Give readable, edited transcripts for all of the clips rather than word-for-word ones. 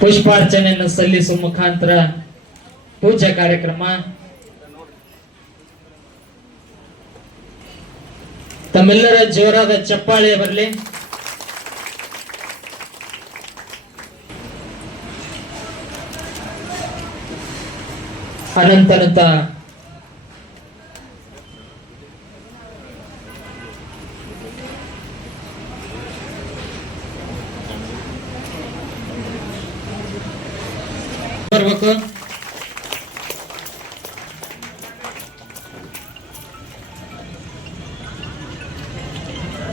ಪುಷ್ಪಾರ್ಚನೆಯನ್ನು ಸಲ್ಲಿಸುವ ಮುಖಾಂತರ ಪೂಜಾ ಕಾರ್ಯಕ್ರಮ. ತಮ್ಮೆಲ್ಲರ ಜೋರಾದ ಚಪ್ಪಾಳೆ ಬರಲಿ. ಅನಂತ ಬರ್ಬೇಕು.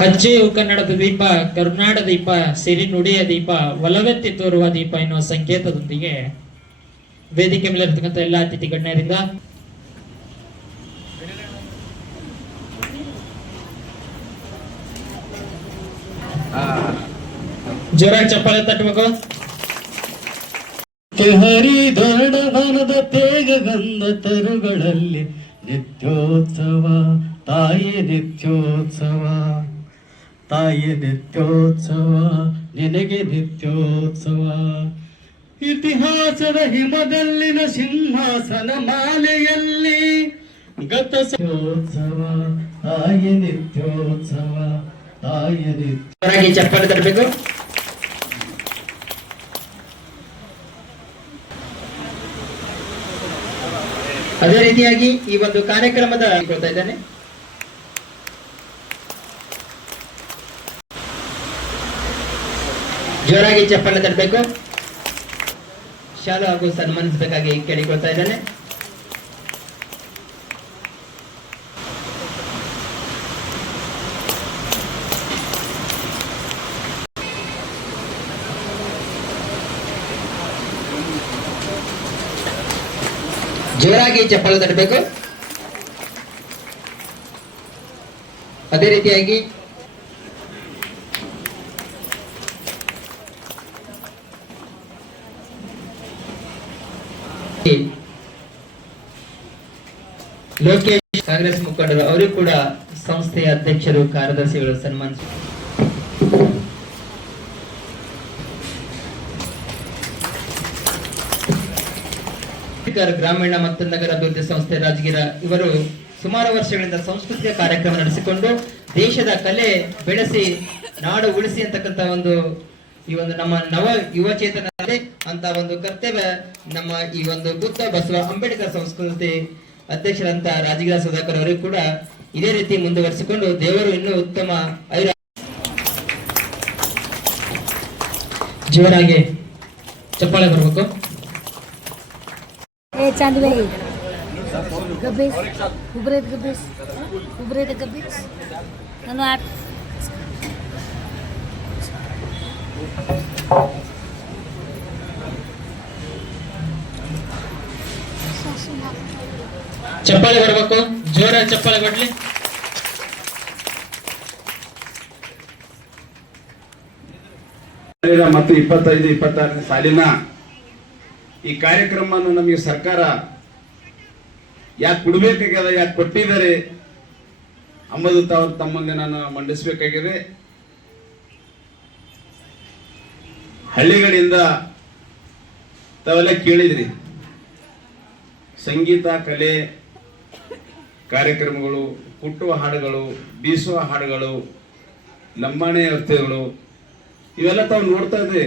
ಹಚ್ಚೆಯು ಕನ್ನಡದ ದೀಪ, ಕರುನಾಡ ದೀಪ, ಸಿರಿ ನುಡಿಯ ದೀಪ, ಒಲವೆತ್ತಿ ತೋರುವ ದೀಪ ಎನ್ನುವ ಸಂಕೇತದೊಂದಿಗೆ ವೇದಿಕೆ ಮೇಲೆ ಇರತಕ್ಕಂಥ ಎಲ್ಲ ಅತಿಥಿ ಗಣ್ಯರಿಂದ ಜೋರಾಗಿ ಚಪ್ಪಾಳೆ ತಟ್ಟಬೇಕು. ಹರಿದಡವನದ ತೇಗ ಗಂಧ ತರುಗಳಲ್ಲಿ ನಿತ್ಯೋತ್ಸವ, ತಾಯಿ ನಿತ್ಯೋತ್ಸವ, ತಾಯಿ ನಿತ್ಯೋತ್ಸವ, ನಿನಗೆ ನಿತ್ಯೋತ್ಸವ. ಇತಿಹಾಸದ ಹಿಮದಲ್ಲಿನ ಸಿಂಹಾಸನ ಮಾಲೆಯಲ್ಲಿ ಗತೋತ್ಸವ, ತಾಯಿ ನಿತ್ಯೋತ್ಸವ, ತಾಯಿ ನಿತ್ಯ. ಚಪ್ಪಾಳೆ ತರಬೇಕು. ಅದೇ ರೀತಿಯಾಗಿ ಈ ಒಂದು ಕಾರ್ಯಕ್ರಮದ ಕೊಡ್ತಾ ಇದ್ದಾನೆ. ಜೋರಾಗಿ ಚಪ್ಪಾಳೆ ತರಬೇಕು. ಶಾಲು ಹಾಗೂ ಸನ್ಮಾನಿಸಬೇಕಾಗಿ ಕೇಳಿಕೊಳ್ತಾ ಇದ್ದಾನೆ. ಜೋರಾಗಿ ಚಪ್ಪಾಳೆ ತರಬೇಕು. ಅದೇ ರೀತಿಯಾಗಿ ಲೋಕೇಶ್ ಕಾಂಗ್ರೆಸ್ ಮುಖಂಡರು ಅವರಿಗೂ ಕೂಡ ಸಂಸ್ಥೆಯ ಅಧ್ಯಕ್ಷರು, ಕಾರ್ಯದರ್ಶಿಗಳು ಸನ್ಮಾನಿಸ. ಗ್ರಾಮೀಣ ಮತ್ತು ನಗರ ಅಭಿವೃದ್ಧಿ ಸಂಸ್ಥೆ ರಾಜಗಿರ ಇವರು ಸುಮಾರು ವರ್ಷಗಳಿಂದ ಸಾಂಸ್ಕೃತಿಕ ಕಾರ್ಯಕ್ರಮ ನಡೆಸಿಕೊಂಡು ದೇಶದ ಕಲೆ ಬೆಳೆಸಿ ನಾಡು ಉಳಿಸಿ ಅಂತಕ್ಕಂಥ ಈ ಒಂದು ನಮ್ಮ ನವ ಯುವ ಚೇತನ ಅಂತ ಒಂದು ಕರ್ತವ್ಯ ನಮ್ಮ ಈ ಒಂದು ಬುದ್ಧ ಬಸವ ಅಂಬೇಡ್ಕರ್ ಸಂಸ್ಕೃತಿ ಅಧ್ಯಕ್ಷರಂತ ರಾಜಗಿರ ಸುಧಾಕರ್ ಅವರಿಗೂ ಕೂಡ ಇದೇ ರೀತಿ ಮುಂದುವರಿಸಿಕೊಂಡು ದೇವರು ಇನ್ನೂ ಉತ್ತಮ ಜೋರಾಗಿ ಚಪ್ಪಾಳೆ ಬರಬೇಕು. चांदी भाई गबेस उबरेद गबेस ನಾನು ಚಪ್ಪಾಳೆ ಬರಬೇಕು. ಜೋರ ಚಪ್ಪಾಳೆ ಕೊಡ್ಲಿ. ಮತ್ತು 25-26 ಸಾಲಿನ ಈ ಕಾರ್ಯಕ್ರಮವನ್ನು ನಮಗೆ ಸರ್ಕಾರ ಯಾಕೆ ಕೊಡಬೇಕಾಗ್ಯದ, ಯಾಕೆ ಕೊಟ್ಟಿದ್ದಾರೆ ಅಂಬುದು ತಮ್ಮ ಮುಂದೆ ನಾನು ಮಂಡಿಸಬೇಕಾಗಿದೆ. ಹಳ್ಳಿಗಳಿಂದ ತಾವೆಲ್ಲ ಕೇಳಿದ್ರಿ, ಸಂಗೀತ ಕಲೆ ಕಾರ್ಯಕ್ರಮಗಳು, ಕುಟ್ಟುವ ಹಾಡುಗಳು, ಬೀಸುವ ಹಾಡುಗಳು, ಲಂಬಾಣಿ ವ್ಯವಸ್ಥೆಗಳು ಇವೆಲ್ಲ ತಾವು ನೋಡ್ತಾ ಇದ್ರಿ.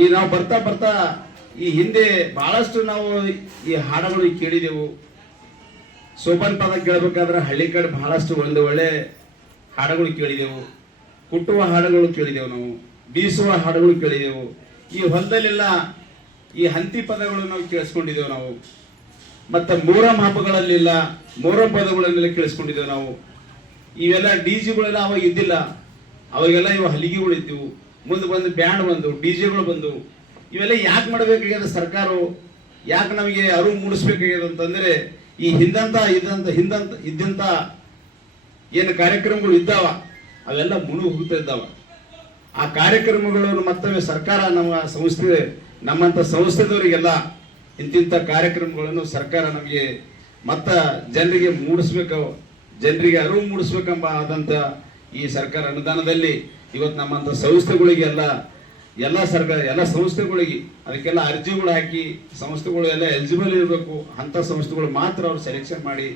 ಈ ನಾವು ಬರ್ತಾ ಬರ್ತಾ ಈ ಹಿಂದೆ ಬಹಳಷ್ಟು ನಾವು ಈ ಹಾಡುಗಳು ಕೇಳಿದೆವು. ಸೋಪಾನ್ ಪದ ಕೇಳಬೇಕಾದ್ರೆ ಹಳ್ಳಿ ಕಡೆ ಬಹಳಷ್ಟು ಒಂದು ಒಳ್ಳೆ ಹಾಡುಗಳು ಕೇಳಿದೆವು, ಕುಟ್ಟುವ ಹಾಡುಗಳು ಕೇಳಿದೆವು, ನಾವು ಬೀಸುವ ಹಾಡುಗಳು ಕೇಳಿದೆವು. ಈ ಹೊಲದಲ್ಲೆಲ್ಲ ಈ ಹಂತಿ ಪದಗಳು ನಾವು ಕೇಳಿಸ್ಕೊಂಡಿದ್ದೆವು ನಾವು. ಮತ್ತು ಮೊಹರಂ ಹಬ್ಬಗಳಲ್ಲೆಲ್ಲ ಮೊಹರಂ ಪದಗಳನ್ನೆಲ್ಲ ಕೇಳಿಸ್ಕೊಂಡಿದ್ದೆವು ನಾವು. ಇವೆಲ್ಲ ಡಿಜಿಗಳೆಲ್ಲ ಅವಾಗ ಇದ್ದಿಲ್ಲ, ಅವಾಗೆಲ್ಲ ಇವು ಹಲಿಗೆಗಳು ಇದ್ದವು. ಮುಂದೆ ಬಂದು ಬ್ಯಾಂಡ್ ಬಂದು, ಡಿಜೆಗಳು ಬಂದು. ಇವೆಲ್ಲ ಯಾಕೆ ಮಾಡಬೇಕಾಗ್ಯದ ಸರ್ಕಾರ, ಯಾಕೆ ನಮಗೆ ಅರಿವು ಮೂಡಿಸ್ಬೇಕಾಗ್ಯದ ಅಂತಂದ್ರೆ ಈ ಇದ್ದಂತ ಏನು ಕಾರ್ಯಕ್ರಮಗಳು ಇದ್ದಾವ ಅವೆಲ್ಲ ಹೋಗ್ತಾ ಇದ್ದಾವ. ಆ ಕಾರ್ಯಕ್ರಮಗಳನ್ನು ಮತ್ತೊಮ್ಮೆ ಸರ್ಕಾರ ನಮ್ಮಂತ ಸಂಸ್ಥೆದವರಿಗೆಲ್ಲ ಇಂತಿಂಥ ಕಾರ್ಯಕ್ರಮಗಳನ್ನು ಸರ್ಕಾರ ನಮಗೆ ಜನರಿಗೆ ಮೂಡಿಸ್ಬೇಕು, ಜನರಿಗೆ ಅರಿವು ಮೂಡಿಸ್ಬೇಕೆಂಬ ಆದಂತ ಈ ಸರ್ಕಾರ ಅನುದಾನದಲ್ಲಿ ಇವತ್ತು ನಮ್ಮಂತ ಸಂಸ್ಥೆಗಳಿಗೆಲ್ಲ ಎಲ್ಲ ಎಲ್ಲ ಸಂಸ್ಥೆಗಳಿಗೆ ಅದಕ್ಕೆಲ್ಲ ಅರ್ಜಿಗಳು ಹಾಕಿ ಸಂಸ್ಥೆಗಳು ಎಲ್ಲ ಎಲಿಜಿಬಲ್ ಇರಬೇಕು ಅಂತ ಸಂಸ್ಥೆಗಳು ಮಾತ್ರ ಅವ್ರು ಸೆಲೆಕ್ಷನ್ ಮಾಡಿ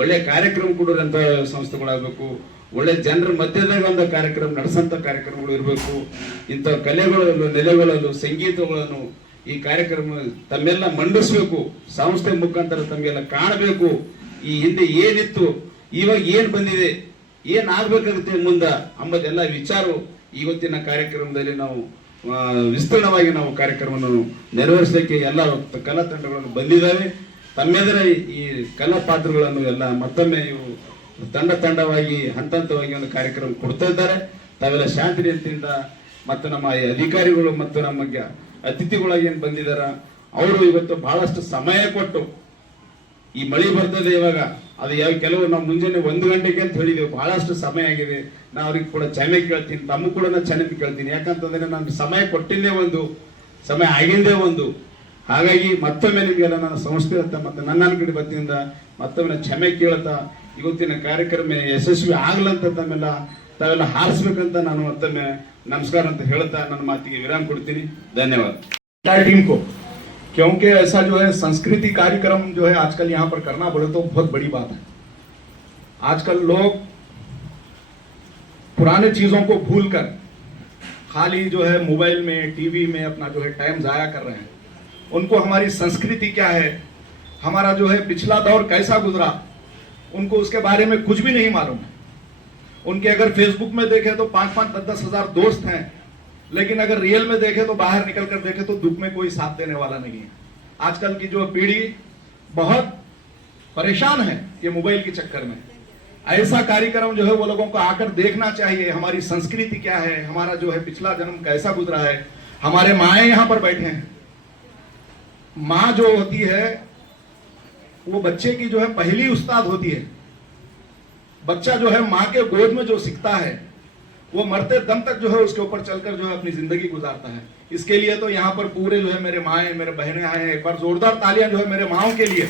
ಒಳ್ಳೆ ಕಾರ್ಯಕ್ರಮ ಕೊಡೋರಂತ ಸಂಸ್ಥೆಗಳಾಗಬೇಕು. ಒಳ್ಳೆ ಜನರ ಮಧ್ಯದಾಗ ಒಂದು ಕಾರ್ಯಕ್ರಮ ನಡೆಸಂತ ಕಾರ್ಯಕ್ರಮಗಳು ಇರಬೇಕು. ಇಂಥ ಕಲೆಗಳನ್ನು ನೆಲೆಗಳನ್ನು ಸಂಗೀತಗಳನ್ನು ಈ ಕಾರ್ಯಕ್ರಮ ತಮ್ಮೆಲ್ಲ ಮಂಡಿಸ್ಬೇಕು. ಸಂಸ್ಥೆ ಮುಖಾಂತರ ತಮ್ಗೆಲ್ಲ ಕಾಣಬೇಕು. ಈ ಹಿಂದೆ ಏನಿತ್ತು, ಇವಾಗ ಏನ್ ಬಂದಿದೆ, ಏನ್ ಆಗ್ಬೇಕಾಗುತ್ತೆ ಮುಂದ ಅಂಬದೆಲ್ಲ ವಿಚಾರ ಇವತ್ತಿನ ಕಾರ್ಯಕ್ರಮದಲ್ಲಿ ನಾವು ವಿಸ್ತೃತವಾಗಿ ನಾವು ಕಾರ್ಯಕ್ರಮವನ್ನು ನೆರವೇರಿಸಲಿಕ್ಕೆ ಎಲ್ಲ ಕಲಾ ತಂಡಗಳನ್ನು ಬಂದಿದ್ದಾವೆ. ತಮ್ಮೆದರ ಈ ಕಲಾ ಪಾತ್ರಗಳನ್ನು ಎಲ್ಲ ಮತ್ತೊಮ್ಮೆ ಇವು ತಂಡವಾಗಿ ಹಂತವಾಗಿ ಒಂದು ಕಾರ್ಯಕ್ರಮ ಕೊಡ್ತಾ ಇದ್ದಾರೆ. ತಾವೆಲ್ಲ ಶಾಂತಿ ರೀತಿಯಿಂದ ಮತ್ತು ನಮ್ಮ ಅಧಿಕಾರಿಗಳು ಮತ್ತು ನಮಗೆ ಅತಿಥಿಗಳಾಗಿ ಏನು ಬಂದಿದಾರ ಅವರು ಇವತ್ತು ಬಹಳಷ್ಟು ಸಮಯ ಕೊಟ್ಟು, ಈ ಮಳೆ ಬರ್ತದೆ ಇವಾಗ, ಅದು ಕೆಲವು ನಾವು ಮುಂಜಾನೆ 1 ಗಂಟೆಗೆ ಅಂತ ಹೇಳಿದೆವು, ಬಹಳಷ್ಟು ಸಮಯ ಆಗಿದೆ. ನಾ ಅವ್ರಿಗೆ ಕೂಡ ಕ್ಷಮೆ ಕೇಳ್ತೀನಿ, ತಮ್ಮ ಕೂಡ ನಾನು ಕ್ಷಮೆ ಕೇಳ್ತೀನಿ. ಯಾಕಂತಂದ್ರೆ ನಾನು ಸಮಯ ಕೊಟ್ಟಿದ್ದೇ ಒಂದು, ಸಮಯ ಆಗಿಂದೇ ಒಂದು. ಹಾಗಾಗಿ ಮತ್ತೊಮ್ಮೆ ನಿಮಗೆಲ್ಲ ನನ್ನ ಸಂಸ್ಥೆ ಅಂತ ಮತ್ತೆ ನನ್ನ ಕಡೆ ವತಿಯಿಂದ ಮತ್ತೊಮ್ಮೆ ಕ್ಷಮೆ ಕೇಳ್ತಾ ಇವತ್ತಿನ ಕಾರ್ಯಕ್ರಮ ಯಶಸ್ವಿ ಆಗ್ಲಂತ ತಾವೆಲ್ಲ ಹಾರಿಸ್ಬೇಕಂತ ನಾನು ಮತ್ತೊಮ್ಮೆ ನಮಸ್ಕಾರ ಅಂತ ಹೇಳ್ತಾ ನನ್ನ ಮಾತಿಗೆ ವಿರಾಮ ಕೊಡ್ತೀನಿ. ಧನ್ಯವಾದ टीम को, क्योंकि ऐसा जो है संस्कृति कार्यक्रम जो है आजकल यहाँ पर करना बोले तो बहुत बड़ी बात है। आजकल लोग पुराने चीजों को भूलकर खाली जो है मोबाइल में, टीवी में अपना जो है टाइम जाया कर रहे हैं। उनको हमारी संस्कृति क्या है, हमारा जो है पिछला दौर कैसा गुजरा, उनको उसके बारे में कुछ भी नहीं मालूम है। उनके अगर फेसबुक में देखें तो 5-5, 10-10 हजार दोस्त हैं, लेकिन अगर रियल में देखें तो बाहर निकल कर देखें तो दुख में कोई साथ देने वाला नहीं है। आजकल की जो पीढ़ी बहुत परेशान है ये मोबाइल के चक्कर में। ऐसा कार्यक्रम जो है वो लोगों को आकर देखना चाहिए। हमारी संस्कृति क्या है, हमारा जो है पिछला जन्म कैसा गुजरा है। हमारे माएँ यहाँ पर बैठे हैं। माँ जो होती है वो बच्चे की जो है पहली उस्ताद होती है। बच्चा जो है माँ के गोद में जो सीखता है वो मरते दम तक जो है उसके ऊपर चलकर जो है अपनी जिंदगी गुजारता है। इसके लिए तो यहाँ पर पूरे जो है मेरे माएँ, मेरे बहनें आए हैं। एक बार जोरदार तालियां जो है मेरे माओं के लिए,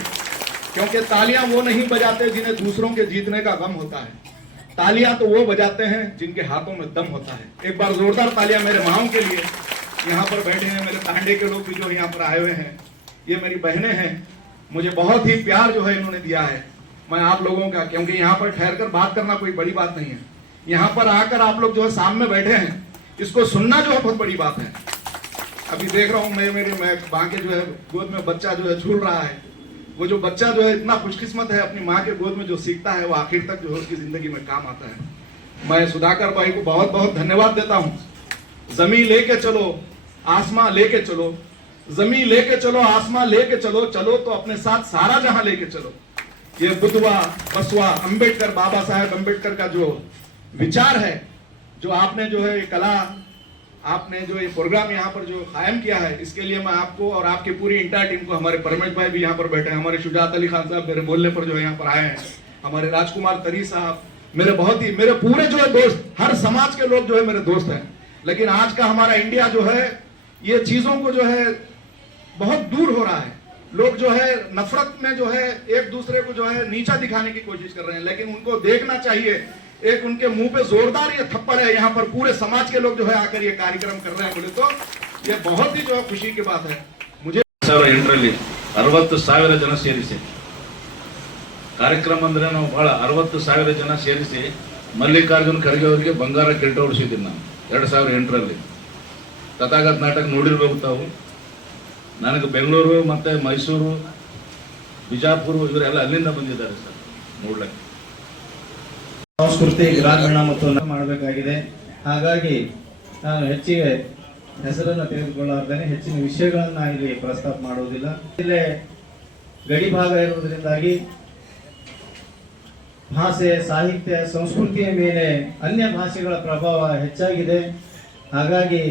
क्योंकि तालियां वो नहीं बजाते जिन्हें दूसरों के जीतने का गम होता है। तालियां तो वो बजाते हैं जिनके हाथों में दम होता है। एक बार जोरदार तालियां मेरे माओं के लिए। यहाँ पर बैठे हैं मेरे तांडे के लोग भी जो यहाँ पर आए हुए हैं, ये मेरी बहनें हैं। मुझे बहुत ही प्यार जो है इन्होंने दिया है। मैं आप लोगों का, क्योंकि यहाँ पर ठहरकर बात करना कोई बड़ी बात नहीं है, यहाँ पर आकर आप लोग जो है सामने बैठे हैं, इसको सुनना जो है बहुत बड़ी बात है। अभी देख रहा हूँ मैं माँ के जो है गोद में बच्चा जो है झूल रहा है। वो जो बच्चा जो है इतना खुशकिस्मत है, अपनी माँ के गोद में जो सीखता है वो आखिर तक जो है उसकी जिंदगी में काम आता है। मैं सुधाकर भाई को बहुत बहुत धन्यवाद देता हूँ। जमीन लेके चलो, आसमां लेके चलो, जमीन लेके चलो, आसमां लेके चलो, चलो तो अपने साथ सारा जहां लेके चलो। ये बुद्धवा, बसवा, अंबेडकर, बाबा साहेब अंबेडकर का जो विचार है, जो आपने जो है कला, आपने जो ये प्रोग्राम यहाँ पर जो कायम किया है, इसके लिए मैं आपको और आपकी पूरी इंटायर टीम को, हमारे परमेश भाई भी यहाँ पर बैठे हैं, हमारे शुजात अली खान साहब मेरे बोलने पर जो है यहाँ पर आए हैं, हमारे राजकुमार तरी साहब, मेरे पूरे जो है दोस्त, हर समाज के लोग जो है मेरे दोस्त हैं। लेकिन आज का हमारा इंडिया जो है ये चीजों को जो है बहुत दूर हो रहा है। लोग जो है नफरत में जो है एक दूसरे को जो है नीचा दिखाने की कोशिश कर रहे हैं, लेकिन उनको देखना चाहिए। एक उनके मुंह पे जोरदार ये थप्पड़ है। यहाँ पर पूरे समाज के लोग जो है आकर ये कार्यक्रम कर रहे हैं, बोले तो ये बहुत ही जो है खुशी की बात है। मुझे 2008ರಲ್ಲಿ 60,000 ಜನ ಸೇರಿಸಿ ಕಾರ್ಯಕ್ರಮ ಅಂದ್ರೆ ನಾವು ಬಹಳ 60,000 ಜನ ಸೇರಿಸಿ ಮಲ್ಲಿಕಾರ್ಜುನ್ ಖರ್ಗೆ ಅವರಿಗೆ ಬಂಗಾರ ಕಿರೀಟ ಉಡಿಸಿದ್ದೀನಿ ನಾನು 2008ರಲ್ಲಿ. ತಥಾಗತ ನಾಟಕ ನೋಡಿರ್ಬೇಕು ತಾವು. ನನಗೆ ಬೆಂಗಳೂರು ಮತ್ತೆ ಮೈಸೂರು, ಬಿಜಾಪುರ ಇವರೆಲ್ಲ ಅಲ್ಲಿಂದ ಬಂದಿದ್ದಾರೆ ಸರ್ ನೋಡ್ಲಿಕ್ಕೆ. ಸಂಸ್ಕೃತಿ ಗ್ರಾಮೀಣ ಮತ್ತು ಮಾಡಬೇಕಾಗಿದೆ. ಹಾಗಾಗಿ ನಾನು ಹೆಚ್ಚಿಗೆ ಹೆಸರನ್ನು ತೆಗೆದುಕೊಳ್ಳಾರ್ದೇನೆ ಹೆಚ್ಚಿನ ವಿಷಯಗಳನ್ನ ಇಲ್ಲಿ ಪ್ರಸ್ತಾಪ ಮಾಡುವುದಿಲ್ಲ. ಇಲ್ಲೇ ಗಡಿ ಭಾಗ ಇರುವುದರಿಂದಾಗಿ ಭಾಷೆ, ಸಾಹಿತ್ಯ, ಸಂಸ್ಕೃತಿಯ ಮೇಲೆ ಅನ್ಯ ಭಾಷೆಗಳ ಪ್ರಭಾವ ಹೆಚ್ಚಾಗಿದೆ. ಹಾಗಾಗಿ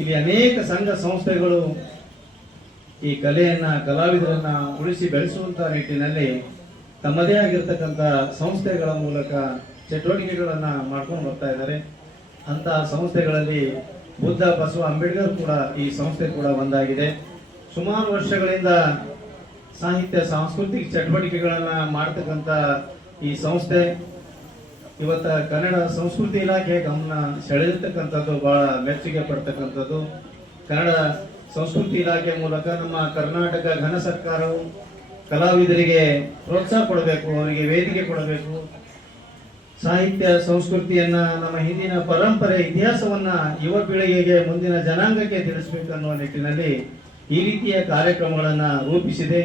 ಇಲ್ಲಿ ಅನೇಕ ಸಂಘ ಸಂಸ್ಥೆಗಳು ಈ ಕಲೆಯನ್ನ, ಕಲಾವಿದರನ್ನ ಉಳಿಸಿ ಬೆಳೆಸುವಂತ ನಿಟ್ಟಿನಲ್ಲಿ ತಮ್ಮದೇ ಆಗಿರ್ತಕ್ಕಂಥ ಸಂಸ್ಥೆಗಳ ಮೂಲಕ ಚಟುವಟಿಕೆಗಳನ್ನ ಮಾಡ್ಕೊಂಡು ಬರ್ತಾ ಇದ್ದಾರೆ. ಅಂತಹ ಸಂಸ್ಥೆಗಳಲ್ಲಿ ಬುದ್ಧ, ಬಸವ, ಅಂಬೇಡ್ಕರ್ ಕೂಡ ಈ ಸಂಸ್ಥೆ ಕೂಡ ಒಂದಾಗಿದೆ. ಸುಮಾರು ವರ್ಷಗಳಿಂದ ಸಾಹಿತ್ಯ, ಸಾಂಸ್ಕೃತಿಕ ಚಟುವಟಿಕೆಗಳನ್ನ ಮಾಡ್ತಕ್ಕಂಥ ಈ ಸಂಸ್ಥೆ ಇವತ್ತ ಕನ್ನಡ ಸಂಸ್ಕೃತಿ ಇಲಾಖೆ ಗಮನ ಸೆಳೆದಿರ್ತಕ್ಕಂಥದ್ದು ಬಹಳ ಮೆಚ್ಚುಗೆ ಪಡ್ತಕ್ಕಂಥದ್ದು. ಕನ್ನಡ ಸಂಸ್ಕೃತಿ ಇಲಾಖೆ ಮೂಲಕ ನಮ್ಮ ಕರ್ನಾಟಕ ಘನ ಸರ್ಕಾರವು ಕಲಾವಿದರಿಗೆ ಪ್ರೋತ್ಸಾಹ ಕೊಡಬೇಕು, ಅವರಿಗೆ ವೇದಿಕೆ ಕೊಡಬೇಕು. ಸಾಹಿತ್ಯ ಸಂಸ್ಕೃತಿಯನ್ನ, ನಮ್ಮ ಹಿಂದಿನ ಪರಂಪರೆ ಇತಿಹಾಸವನ್ನ ಯುವ ಪೀಳಿಗೆಗೆ, ಮುಂದಿನ ಜನಾಂಗಕ್ಕೆ ತಿಳಿಸಬೇಕು ಅನ್ನುವ ನಿಟ್ಟಿನಲ್ಲಿ ಈ ರೀತಿಯ ಕಾರ್ಯಕ್ರಮಗಳನ್ನ ರೂಪಿಸಿದೆ.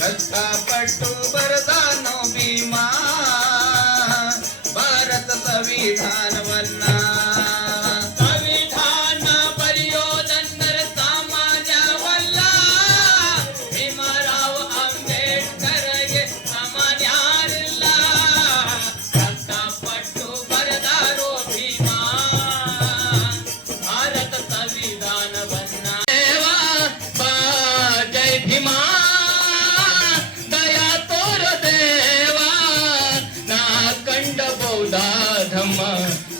ಕಷ್ಟಪಟ್ಟು ಬರದಾನೋ ಭೀಮಾ ಭಾರತ ಸಂವಿಧಾನವನ್ನ. ಸಂವಿಧಾನ ಬರೆಯೋದೆಂದರೆ ಸಾಮಾನ್ಯವಲ್ಲ, ಭೀಮರಾವ್ ಅಂಬೇಡ್ಕರ್ಗೆ ಸಾಮಾನ್ಯರಿಲ್ಲ. ಕಷ್ಟಪಟ್ಟು ಬರದಾರೋ ಭೀಮಾ ಭಾರತ ಸಂವಿಧಾನವನ್ನ. ಜೈ ಭೀಮಾ ಧಮ್ಮ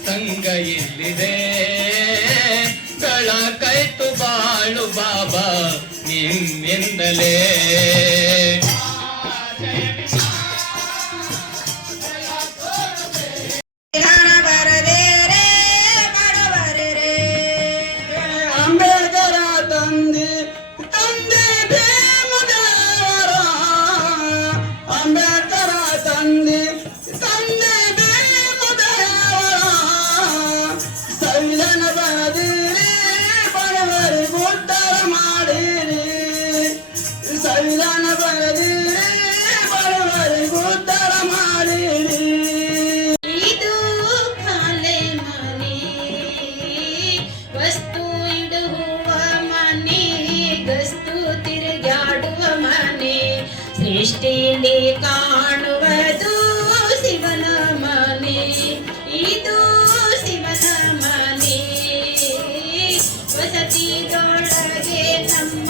ಸಂಗ ಇಲ್ಲಿದೆ, ಗಳ ಕೈತು ಬಾಳು ಬಾಬಾ ನಿನ್ನಿಂದಲೇ. ಅಂಬೇಡ್ಕರ ತಂದೆ ತಂದೆ ಭೀಮದೇವರ, ಅಂಬೇಡ್ಕರ ತಂದೆ ತಂದೆ ಸಂವಿಧಾನ ಬರೆದಿರಿ, ಬಡವರಿಗೂ ಉದ್ಧಾರ ಮಾಡಿರಿ. ಸಂವಿಧಾನ ಬರೆದಿರಿ, ಬಡವರಿಗೂ ಉದ್ಧಾರ ಮಾಡಿರಿ. ಇದು ಖಾಲಿ ಮನೆ, ವಸ್ತು ಇಡುವ ಮನೆ, ಗಸ್ತು ತಿರುಗಾಡುವ ಮನೆ, ಸೃಷ್ಟಿಲಿ ಕಾಣುವುದು ಶಿವನ ಮನೆ. ಇದು ವಸತಿದೊಳಗೆ ನಮ್ಮ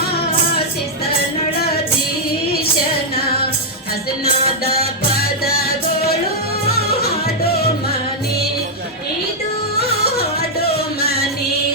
ಶಿಸ್ತನೊಳದೀಶನ ಹಸನಾದ